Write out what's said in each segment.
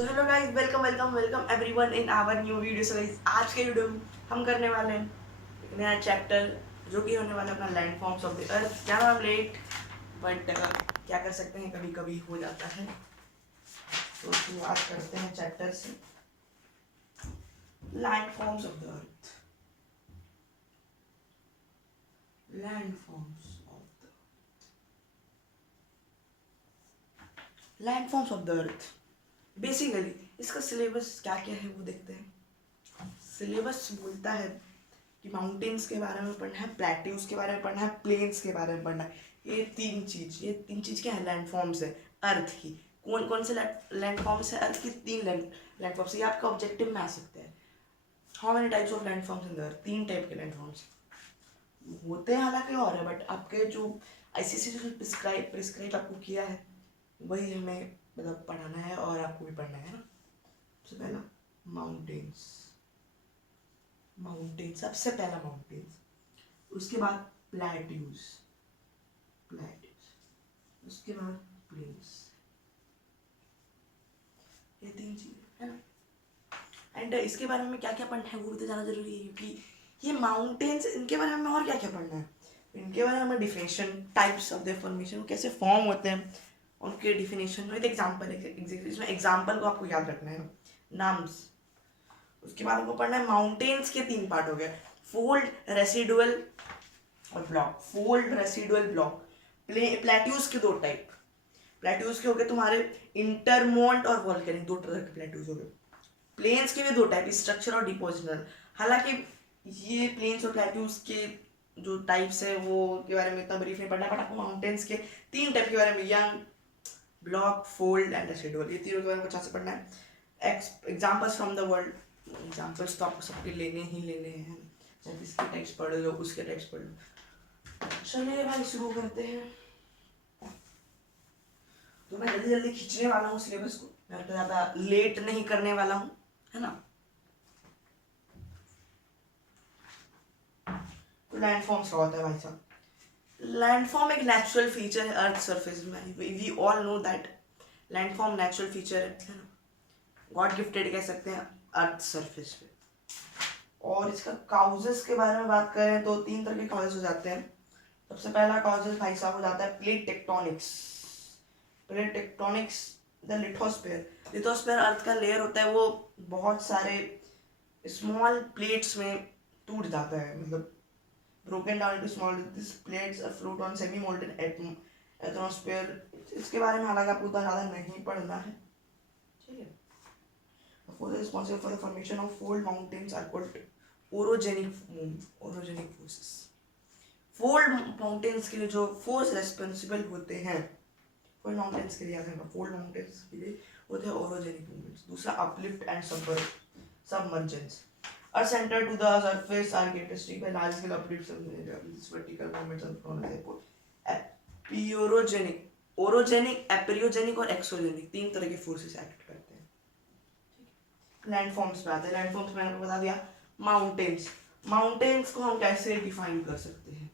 So hello guys, welcome welcome welcome everyone in our new video. So guys, आज के video में हम करने वाले हैं एक नया चैप्टर जो कि होने वाला है अपना land forms of the earth. क्या नाम लेट बट क्या कर सकते हैं, कभी कभी हो जाता है। तो शुरुआत करते हैं चैप्टर से, land forms of the earth. Land forms of the land forms of the earth. Basically इसका सिलेबस क्या क्या है वो देखते हैं। सिलेबस बोलता है कि माउंटेन्स के बारे में पढ़ना है, प्लेट्यूज के बारे में पढ़ना है, प्लेन्स के बारे में पढ़ना है। ये तीन चीज क्या है, लैंडफॉर्म्स है अर्थ की। कौन कौन से लैंडफॉर्म्स है अर्थ की? तीन लैंडफॉर्म्स। ये आपका ऑब्जेक्टिव में आ सकते हैं। How many types of landforms in the earth? तीन टाइप के लैंडफॉर्म्स होते हैं, हालांकि और है, बट आपके जो आईसीसी जो प्रिस्क्राइब आपको किया है वही हमें मतलब पढ़ाना है और आपको भी पढ़ना है ना। सबसे पहला माउंटेन्स। सबसे पहला माउंटेन्स, उसके बाद प्लेट्यूज, उसके बाद प्लेन्स। ये तीन चीजें है ना। एंड इसके बारे में क्या क्या पढ़ना है वो भी तो जाना जरूरी है, क्योंकि ये माउंटेन्स, इनके बारे में और क्या क्या पढ़ना है। इनके बारे में हमें definition, types of the formation, कैसे फॉर्म होते हैं, उनके डिफिनेशन विद एग्जाम्पल। इसमें एग्जाम्पल को आपको याद रखना है ना, नाम्स। उसके बाद हमको पढ़ना है माउंटेन्स के तीन पार्ट हो गए, फोल्ड, रेसिडुअल और block. Fold, residual, block. Plateaus के दो टाइप। प्लेट्यूज के हो गए तुम्हारे इंटरमोंट और वॉल्केनिक, दो तरह के प्लेट्यूज हो गए। प्लेन्स के भी दो टाइप, स्ट्रक्चर और डिपोजिशनल। हालांकि ये प्लेन्स और प्लेट्यूज के जो टाइप्स है वो के बारे में इतना ब्रीफ नहीं पढ़ना, बट आपको माउंटेन्स के तीन टाइप के बारे में, young, block, fold and residual, ये तीनों के बारे में अच्छे से पढ़ना है। Examples from the world. Examples तो आपको सबके लेने ही लेने हैं, चाहे इसके टाइप्स पढ़ लो, उसके टाइप्स पढ़ लो। चलिए भाई शुरू करते हैं। तो मैं जल्दी जल्दी खींचने वाला हूँ सिलेबस को, मैं तो ज़्यादा लेट नहीं करने वाला हूँ, है ना। तो लैंडफॉर्म्स क्या होता है भाई साहब? लैंडफॉर्म एक नेचुरल फीचर है अर्थ सरफेस में। We all know that landform natural feature है ना, गॉड गिफ्टेड कह सकते हैं अर्थ सरफेस पे। और इसका काउजेस के बारे में बात करें तो तीन तरह के काउजेस हो जाते हैं। सबसे पहला काउजेस भाई साहब हो जाता है plate tectonics. Plate tectonics, the lithosphere. Lithosphere earth का लेयर होता है, वो बहुत सारे स्मॉल प्लेट्स में टूट जाता है, मतलब broken down into small, these plates are float on semi molten atmosphere। इसके बारे में हालांकि आपको उतना ज़्यादा नहीं पढ़ना है, ठीक है। forces responsible for the formation of fold mountains are called orogenic forces। Fold mountains के लिए जो फोर्स रेस्पॉन्सिबल होते हैं, फोल्ड माउंटेन्स के लिए याद रखना, फोल्ड माउंटेन्स के लिए होते हैं ओरोजेनिक मूवमेंट्स। दूसरा uplift and submergence. Are centered to the surface are characteristic by large scale uplifts and these vertical movements are known as epeirogenic, orogenic, epeirogenic और एक्सोजेनिक, तीन तरह के फोर्सेस एक्ट करते हैं। लैंडफॉर्म्स पे आते हैं। लैंडफॉर्म्स मैंने आपको बता दिया। माउंटेन्स, माउंटेन्स को हम कैसे डिफाइन कर सकते हैं?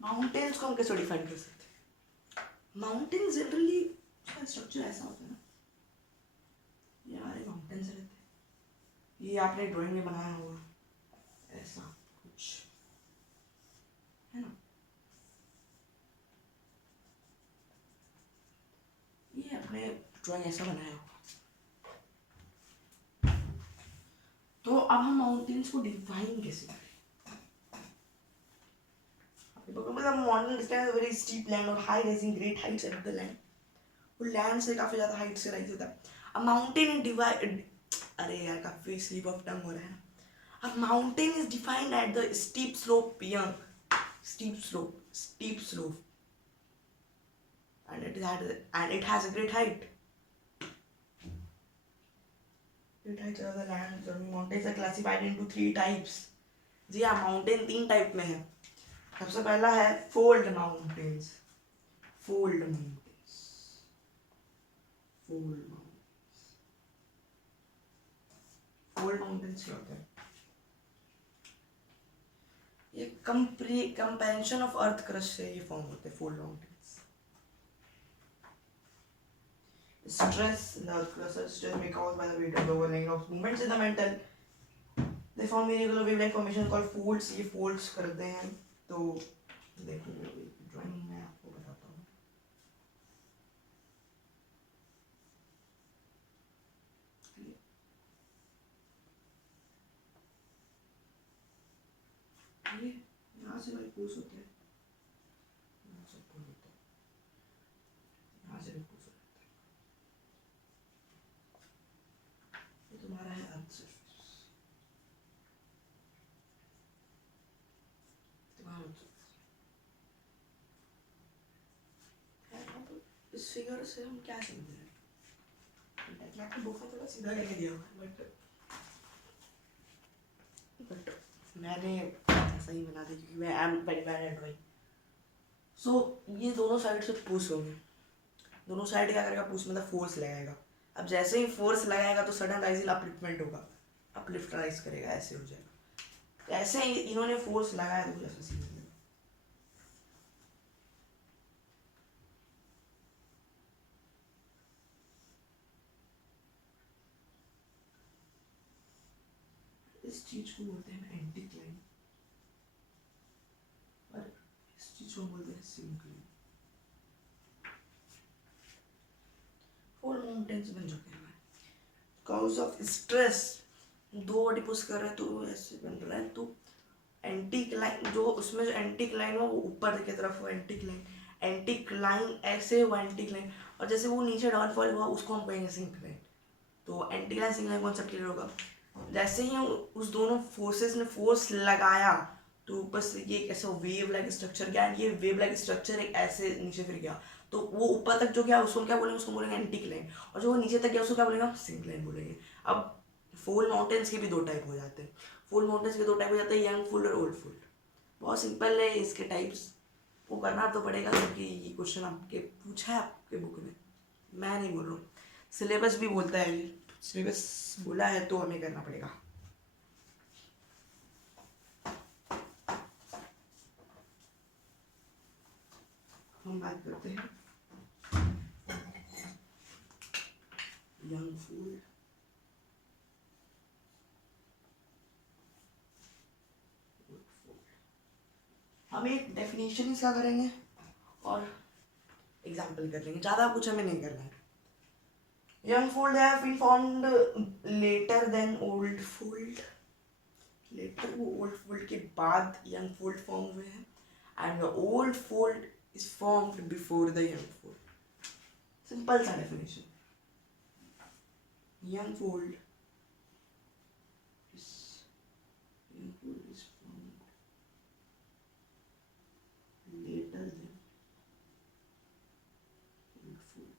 माउंटेन्स को हम कैसे डिफाइन कर सकते हैं? माउंटेन्स जनरली स्ट्रक्चर ऐसा होता है ना, ये हमारे माउंटेन्स रहते हैं, ये आपने ड्राइंग में बनाया होगा ऐसा कुछ, है ना। ये आपने ड्राइंग ऐसा बनाया होगा। तो अब हम माउंटेन्स को डिफाइन कैसे करें? मतलब modern distance very steep land और high rising great heights at the land, वो लैंड से काफी ज्यादा हाइट से राइज होता है। अ माउंटेन डिवाइड, अरे यार काफी स्लिप ऑफ टंग हो रहा है ना। A mountain is defined at the steep slope, steep slope, and it has a great height. Great heights are the land. Mountains are classified into three types. जी हाँ, mountain तीन type में है। सबसे पहला है fold mountains. Fold mountains, fold mountains, fold mountains क्या होते हैं? ये कंपेंशन ऑफ अर्थ क्रस्ट से ये फॉर्म होते हैं fold mountains. stress, the cluster stress may caused by the weight of the overlaying of movements in the mental. They form irregular wave-like formation called folds. ये folds करते हैं तो देखो drawing में आपको बताता हूँ. ये यहाँ से भाई पुश होते हैं, यहाँ से पुल होता है, यहाँ से भी पुश होता है. ये तुम्हारा है अर्थ सरफेस, तुम्हारा अर्थ सरफेस. इस फिगर से हम क्या समझ रहे हैं? मैं आपको बुक में थोड़ा सीधा करके दिया हुआ है, बट मैंने ऐसा ही बना दिया क्योंकि मैं am very bad at drawing. So ये दोनों साइड से पुश होंगे. दोनों साइड क्या करेगा? पुश मतलब फोर्स लगाएगा. अब जैसे ही फोर्स लगाएगा तो सडन राइजिंग अपलिफ्टमेंट होगा, अपलिफ्ट राइज करेगा, ऐसे हो जाएगा. तो ऐसे ही इन्होंने फोर्स लगाया तो ऐसा सीन हो. इस चीज को बोलते हैं एंटीक्लाइन और इस चीज को बोलते हैं सिंक्लाइन. फोर माउंटेन्स बन चुके हैं. कॉज ऑफ स्ट्रेस दो बॉडी पुश कर रहे हैं तो ऐसे बन रहा है. तो एंटीक्लाइन जो उसमें जो एंटीक्लाइन हो वो ऊपर की तरफ हो, एंटीक्लाइन. एंटीक्लाइन ऐसे हुआ एंटीक्लाइन, और जैसे वो नीचे डाउनफॉल हुआ उसको हम कहेंगे सिंक्लाइन. तो एंटीक्लाइन सिंक्लाइन कॉन्सेप्ट क्लियर होगा. जैसे ही उस दोनों फोर्सेस ने फोर्स लगाया तो बस ये एक ऐसा वेव लाइक स्ट्रक्चर गया. ये वेव लाइक स्ट्रक्चर एक ऐसे नीचे फिर गया तो वो ऊपर तक जो गया उसको क्या बोलेंगे? उसको बोलेंगे एंटीक्लाइन. और जो वो नीचे तक गया उसको क्या बोलेंगे? सिंक्लाइन बोलेंगे. अब फोल माउंटेन्स के भी दो टाइप हो जाते हैं. फोल माउंटेन्स के दो टाइप हो जाते हैं, यंग फोल्ड और ओल्ड फोल्ड. बहुत सिंपल है इसके टाइप्स. वो करना तो पड़ेगा क्योंकि ये क्वेश्चन आपके पूछा है आपके बुक में, मैं नहीं बोल रहा हूँ. सिलेबस भी बोलता है, ये सिलेबस बोला है तो हमें करना पड़ेगा. हम बात करते हैं यंग फोल्ड. हम एक डेफिनेशन इसका करेंगे और एग्जाम्पल कर लेंगे. ज़्यादा कुछ हमें नहीं करना है. Young fold have been formed later than old fold. Later वो ओल्ड फोल्ड के बाद यंग फोल्ड फॉर्म हुए हैं. And the old fold is formed before the young fold. Simple सा definition. Young fold is formed later than old fold.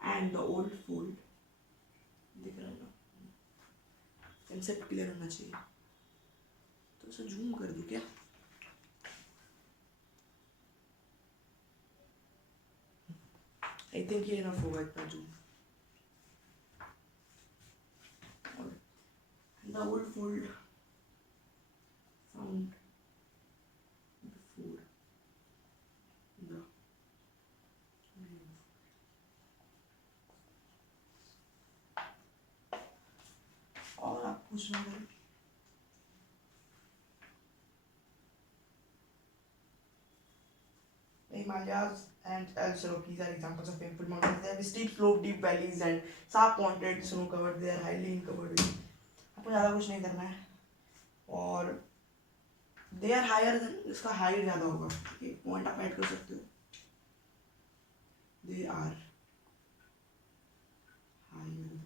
And the old fold, दिख रहा है ना? कंसेप्ट क्लियर होना चाहिए. तो उसे जूम कर दूं क्या? आई थिंक ये इनफ होगा इतना zoom. The old fold found before the और आप पूछना है. The Himalayas and El Cherokee are examples of painful mountains. They have steep slope, deep valleys and sharp pointed snow covered. They are highly covered. आपको ज़्यादा कुछ नहीं करना है. और they are higher than, इसका हाइट ज़्यादा होगा. एक पॉइंट आप ऐड कर सकते हो. They are higher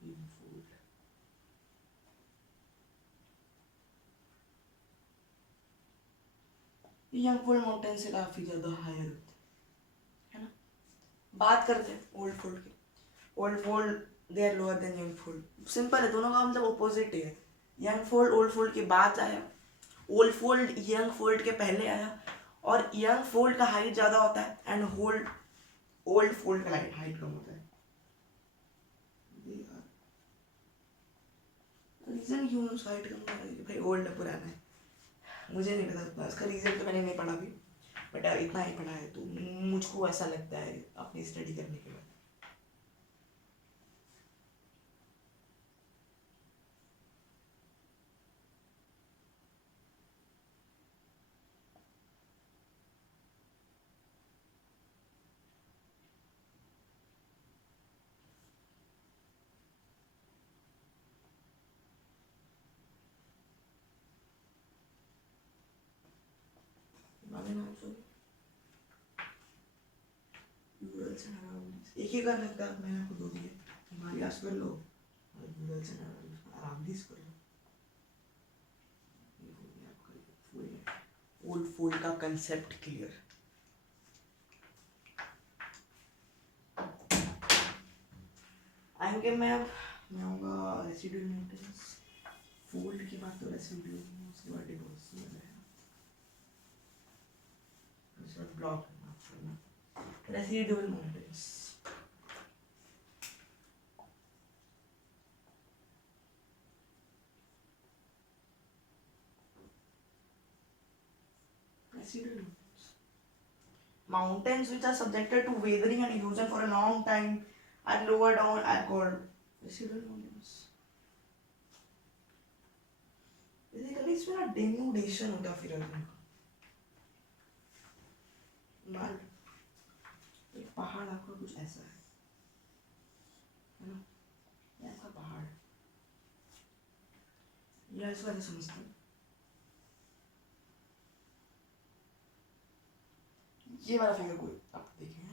than fold. Young fold mountain से काफ़ी ज़्यादा हायर होते हैं, है ना. बात करते हैं ओल्ड फोल्ड की. Old fold they are lower than young fold. Simple है, दोनों का मतलब ऑपोजिट ही है. यंग फोल्ड ओल्ड फोल्ड के बाद आया, ओल्ड फोल्ड यंग फोल्ड के पहले आया. और यंग फोल्ड का हाइट ज़्यादा होता है एंड ओल्ड फोल्ड का हाइट कम होता है. रीजन क्यों उसका हाइट कम होता है? भाई ओल्ड पुराना है. मुझे नहीं पता उतना, इसका रीज़न तो मैंने नहीं पढ़ा अभी, बट इतना ही पढ़ा है, तो मुझको ऐसा लगता है अपनी स्टडी करने के बाद। एक ही कर लगता है, मैंने आपको दो दिए, हिमालयास कर लो और यूरल्स एंड अरावलीज कर लो। ये हो गया आपका ओल्ड फोल्ड का कंसेप्ट क्लियर। आएंगे मैं आऊँगा रेसिड्यूल मेंटेनेंस, फोल्ड की बात तो रेसिड्यूल, उसके बाद divorce block residual maintenance. Mountains which are subjected to weathering and erosion for a long time and lower down are called residual mountains. Basically इसमें ना denudation होता है फिर मान एक पहाड़ आपका कुछ ऐसा है ना, ये ऐसा पहाड़ है, ये इसको ऐसे समझते हैं, ये वाला फिगर कोई आप देखें ना,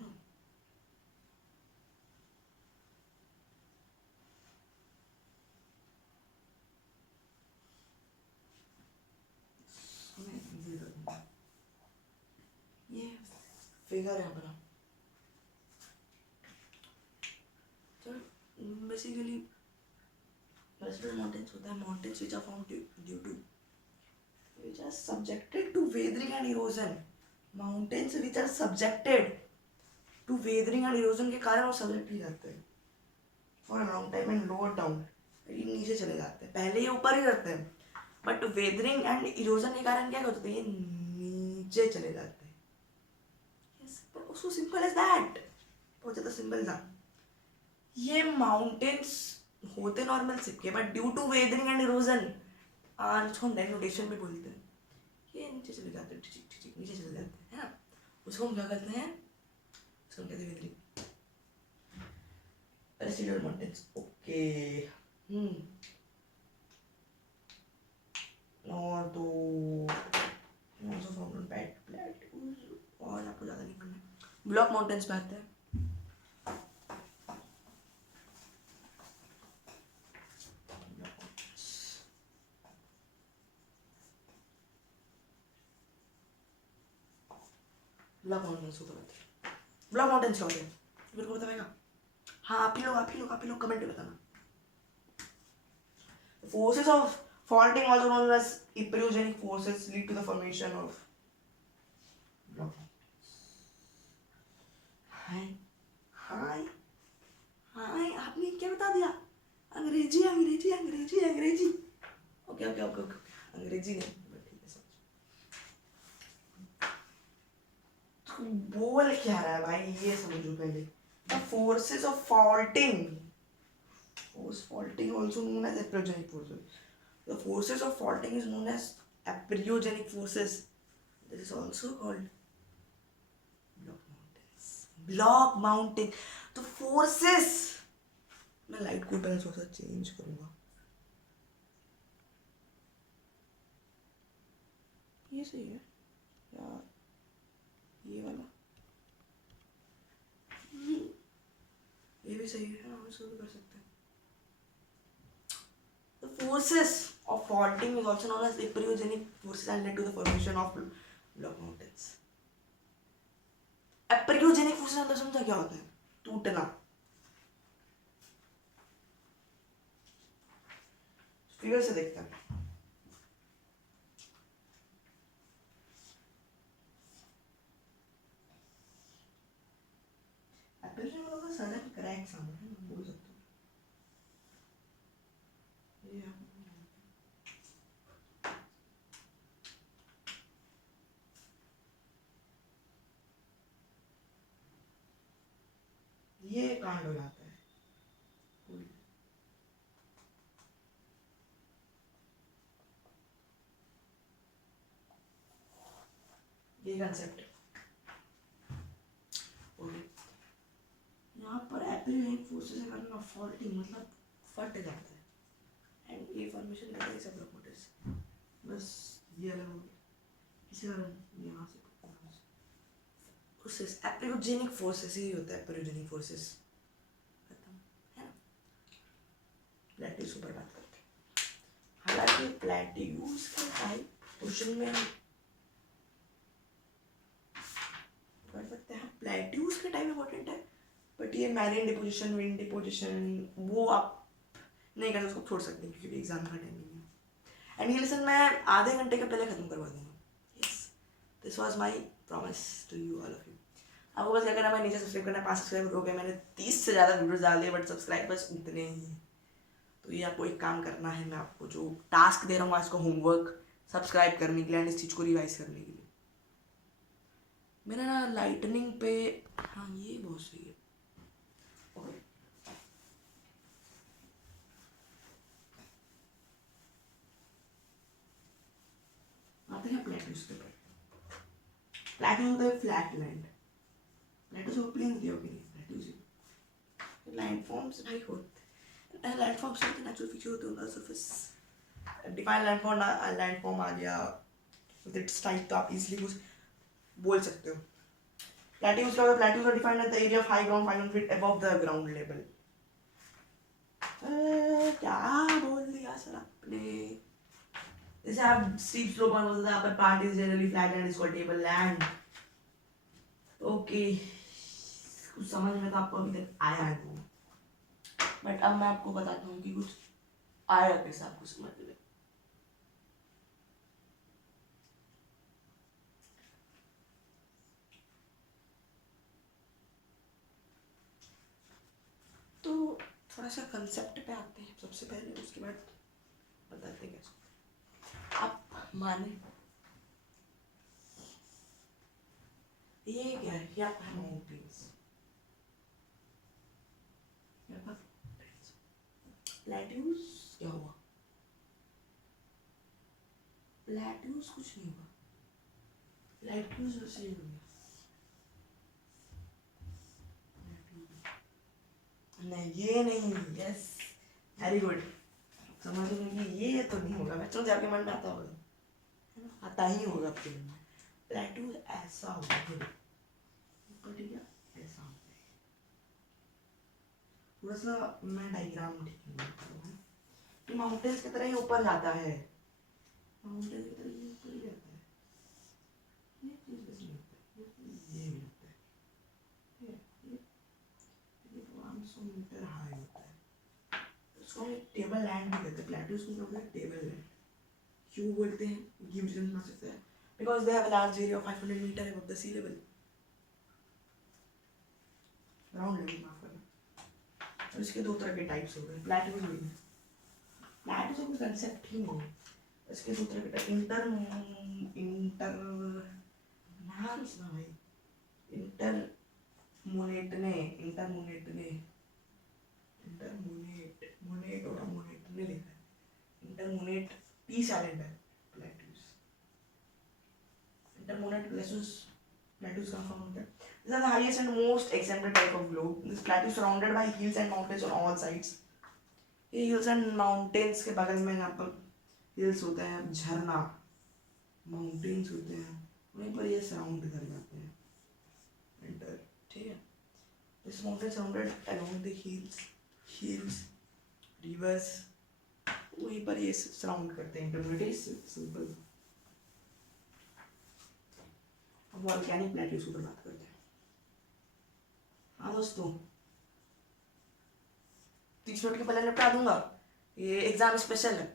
ये फिगर है अपना। तो बेसिकली रेसिडुअल माउंटेन्स होता है mountains which are formed due to which are subjected to weathering and erosion, mountains which are subjected to weathering and erosion के कारण वो सब्जेक्ट ही रहते हैं for a long time and lower down, ये नीचे चले जाते हैं, पहले ये ऊपर ही रहते हैं बट वेदरिंग एंड इरोजन के कारण क्या होता है, ये नीचे चले जाते हैं। उसको सिंपल एज दैट, बहुत ज़्यादा सिंपल था। ये माउंटेन्स होते नॉर्मल सिक्के but due to weathering and erosion और उसको हम डेनोटेशन में बोलते हैं, ये नीचे चले जाते हैं, नीचे चले जाते हैं ना, उसको हम क्या करते हैं, उसको हम कहते हैं वेदरिंग रेसिडुअल माउंटेन्स। ओके और तो also found on plateaus और आपको ज़्यादा नहीं पढ़ना, ब्लॉक माउंटेन्स पे आते हैं। ब्लॉक माउंटेन्स को बताते हैं, ब्लॉक माउंटेन्स क्या होते हैं मेरे को बताएगा? हाँ आप ही लोग कमेंट में बताना। Forces of faulting, also known as epeirogenic forces, lead to the formation of block mountains. हाय आपने क्या बता दिया? अंग्रेजी ओके अंग्रेजी नहीं, ठीक है समझ। तो बोल क्या रहा है भाई, ये समझो पहले। The forces of faulting, also known as epeirogenic forces. The forces of faulting is known as epeirogenic forces. This is also called block mountains. Block mountain. तो forces, मैं लाइट को पहले थोड़ा सा चेंज करूँगा, ये सही है यार, ये वाला ये भी सही है, हम इसको भी कर सकते हैं। The forces of faulting is also known as epeirogenic forces and led to the formation of block mountains. Epeirogenic forces अंदर समझा क्या होता है? टूटना। फिगर से देखते हैं। एपिरोजन मतलब सडन क्रैक्स आना है, बोल सकते हो। कांड हो जाता है। ये कंसेप्ट है। यहाँ पर एप्रिलियन फोर्सेस से करना फॉल्टिंग मतलब फट जाता है एंड ये फॉर्मेशन रहता है सब रिपोर्टर्स बस ये अलग हो गया इसी कारण यहाँ से फोर्सेस एप्रियोजेनिक फोर्सेस ही होता है एप्रियोजेनिक फोर्सेस खत्म है ना। प्लेट्यूज ऊपर बात करते हैं। हालांकि प्लेट्यूज का टाइप क्वेश्चन में कर सकते हैं प्लेट्यूज का टाइप इंपॉर्टेंट है बट ये मैरिन डिपोजिशन विंड डिपोजिशन वो आप नहीं करते उसको छोड़ सकते हैं क्योंकि एग्जाम का टाइम नहीं है एंड ये लेसन मैं आधे घंटे के पहले खत्म करवा दूंगा। Yes this was my promise to you all of you. आपको बस क्या करना है नीचे सब्सक्राइब करना है 5 सब्सक्राइबर हो गए मैंने 30 से ज़्यादा वीडियोस डाल दिए बट सब्सक्राइब बस उतने ही हैं। तो ये आपको एक काम करना है मैं आपको जो टास्क दे रहा हूँ आज का होमवर्क सब्सक्राइब करने के लिए एंड इस चीज़ को रिवाइज करने के लिए मेरा ना लाइटनिंग पे हाँ ये बहुत सही है। ओके आते हैं प्लेट्यूज के ऊपर। प्लेट्यूज होता है फ्लैट लैंड प्लेट्यूज को प्लेन दिया कि नहीं प्लेट्यूज लैंडफॉर्म्स भाई होते हैं लैंडफॉर्म्स होते हैं नेचुरल फीचर होते हैं सरफेस डिफाइन लैंडफॉर्म आ गया विद इट्स टाइप तो आप इजीली कुछ बोल सकते हो। प्लेट्यूज का plateaus are defined at the area of high ground 500 feet above the ground level. क्या बोल दिया सर आपने जैसे आप स्टीप स्लोप पर बोलते थे upper part is generally flat and is called table land. Okay कुछ समझ में तो आपको अभी तक आया है बट अब मैं आपको बताता हूँ कि कुछ आया कैसे आपको समझ में। तो थोड़ा सा कंसेप्ट पे आते हैं सबसे पहले उसके बाद बताते हैं कैसे आप माने ये क्या है ये आपका माउंटेन्स प्लेट्यूज क्या हुआ प्लेट्यूज कुछ नहीं हुआ प्लेट्यूज वैसे ही हो गया नहीं ये नहीं यस वेरी गुड समझ में कि ये तो नहीं होगा बच्चों से आपके मन में आता होगा आता ही होगा आपके मन में प्लेट्यूज ऐसा होगा ठीक है ऐसा होगा थोड़ा सा मैं डायग्राम ठीक नहीं करता हूँ कि माउंटेन्स की तरह ही ऊपर जाता है माउंटेन्स की तरह ही ऊपर ही जाता है ये चीज़ कैसे नहीं होता है ये भी होता है ये 500 मीटर हाई होता है उसको हम टेबल लैंड भी कहते हैं प्लेट्यूज को क्या बोलते हैं टेबल लैंड क्यों बोलते हैं ये रीजन समझ सकते हैं because they have a large area of 500 metre above the sea level ground level माफ करना। और इसके दो तरह के टाइप्स हो गए प्लेट्यूज भी प्लेट्यूज का कोई कंसेप्ट ही नहीं है इसके दो तरह के टाइप इंटर नाम सुना भाई मोनेट और मोनेटने लिखा है इंटरमोनेट पी साइलेंट है प्लेट्यूज इंटरमोनेट plateaus का form होता है these are the highest and most extended type of globe this plateau is surrounded by hills and mountains on all sides ये hills and mountains के बगल में यहाँ पर hills होते हैं झरना mountains होते हैं वहीं पर ये सराउंड कर जाते हैं एंटर ठीक है this mountain surrounded along the hills rivers वहीं पर ये सराउंड करते हैं इंटरमीडिएट सिंपल। अब वॉल्केनिक प्लेट्यूज पर बात करते हैं। हाँ दोस्तों 30 मिनट के पहले निपटा दूंगा ये एग्जाम स्पेशल है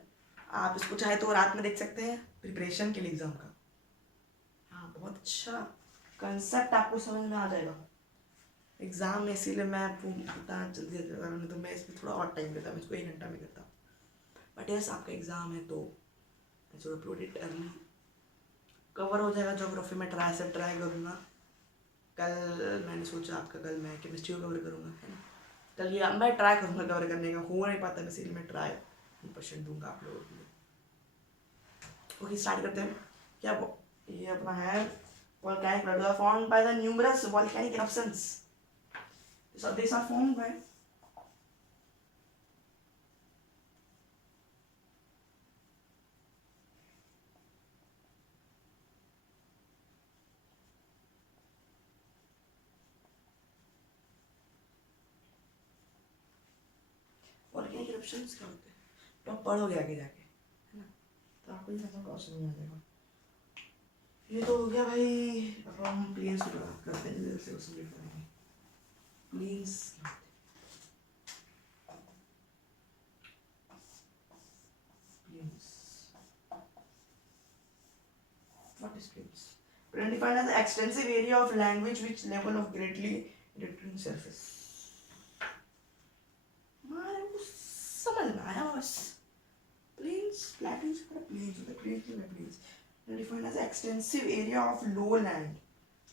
आप इसको चाहे तो रात में देख सकते हैं प्रिपरेशन के लिए एग्जाम का। हाँ बहुत अच्छा कंसेप्ट आपको समझ में आ जाएगा एग्जाम में इसीलिए मैं आपको इतना जल्दी तो मैं इसमें थोड़ा और टाइम लेता मैं इसको 1 घंटा में करता बट यस आपका एग्जाम है तो I should upload it early cover हो जाएगा ज्योग्राफी में ट्राई करूँगा कल मैंने सोचा आपका कल मैं केमिस्ट्री को कवर करूँगा है ना चलिए मैं ट्राई करूँगा कवर करने का, हो नहीं पाता इसीलिए मैं ट्राई 100% दूंगा आप लोगों के लिए। ओके स्टार्ट करते हैं। क्या ये अपना है volcanic plateaus are formed by the numerous volcanic eruptions. So these are formed by volcanic eruptions क्या होते हैं तो आप पढ़ोगे आगे जाके, है ना, तो आपको ये सब क्वेश्चन नहीं आ जाएगा। ये तो हो गया भाई। अब हम प्लेन्स की बात करते हैं, जैसे क्वेश्चन लिख करेंगे planes. What is plains? Plain defined as the extensive area of land which level of greatly different surface. हमारे को समझ में आया बस। Plains, plateaus का plains होता है, plains में plains. Defined as extensive area of lowland.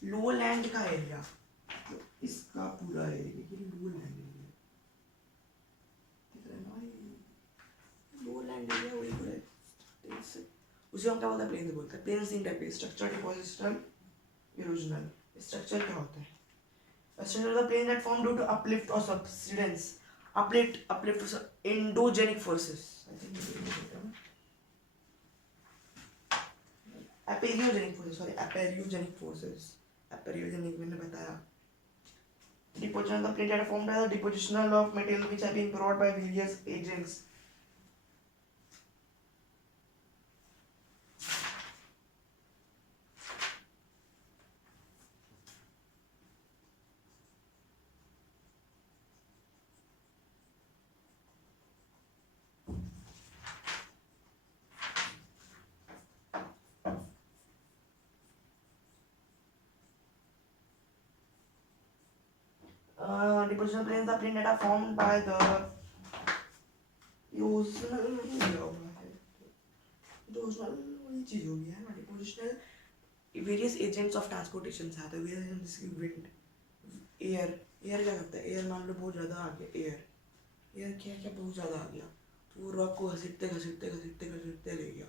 Lowland का area, तो इसका पूरा एरिया ये lowland area दिख रहा है ना, ये lowland area वही पूरा है। उसे हम क्या बोलते हैं, प्लेन्स बोलते हैं। प्लेन्स तीन टाइप के, स्ट्रक्चर, डिपोजिशनल, इरोजनल। स्ट्रक्चर क्या होता है? Structure of the plain that form due to uplift और subsidence. Uplift endogenic forces, I think epeirogenic forces, sorry epeirogenic forces, epeirogenic मैंने बताया। Deposition of the plate that formed by the depositional of material which have been brought by various agents. Depositional planes are planes that are formed by the erosional वही चीज होगी है ना। Depositional various agents of transportation से आते हैं, जैसे wind, air. Air क्या करता है, एयर मान लो बहुत ज़्यादा आ गया, एयर क्या क्या बहुत ज़्यादा आ गया तो वो रॉक को घसीटते घसीटते घसीटते घसीटते ले गया,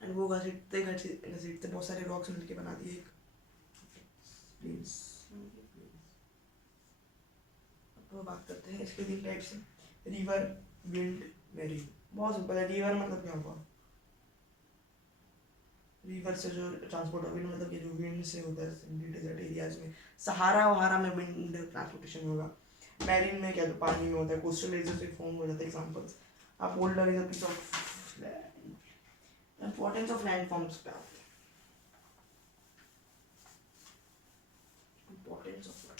एंड वो घसीटते घसीटते घसीटते बहुत सारे रॉक्स मिलके बना दिए एक प्लेन्स। तो बात करते हैं इसके तीन टाइप से, रिवर, विंड, मेरीन। बहुत सिंपल है। रिवर मतलब क्या हुआ, रिवर से जो ट्रांसपोर्ट, विंड मतलब ये जो विंड से होता है डेजर्ट एरियाज में, सहारा वहारा में विंड ट्रांसपोर्टेशन होगा। मैरीन में क्या, जो पानी में होता है, कोस्टल एरिया से फॉर्म हो जाता है। Examples, a polder is a piece of land. Importance of land forms पे आते हैं। इंपॉर्टेंस ऑफ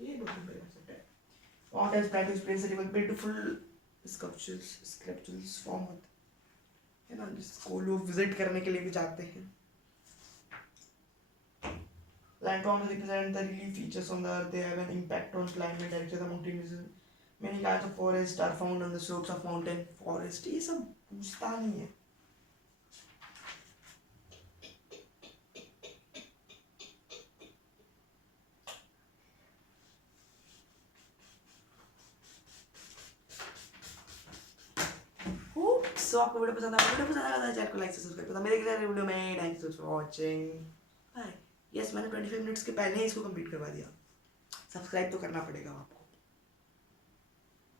ये बहुत बड़ा सेट है। Mountains, plateaus, plains, river, beautiful sculptures form होते हैं ना, जिसको लोग विजिट करने के लिए भी जाते हैं। Landforms represent the relief features on the earth. They have an impact on climate, temperature, the mountain region. Many kinds of forests are found on the slopes of mountain forest. ये सब पूछता नहीं है। सो आपको वीडियो पसंद आया, channel को like से सब्सक्राइब करना। मेरे वीडियो में thank you for watching. Bye. Yes, मैंने 25 मिनट्स के पहले ही इसको कंप्लीट करवा दिया। सब्सक्राइब तो करना पड़ेगा आपको।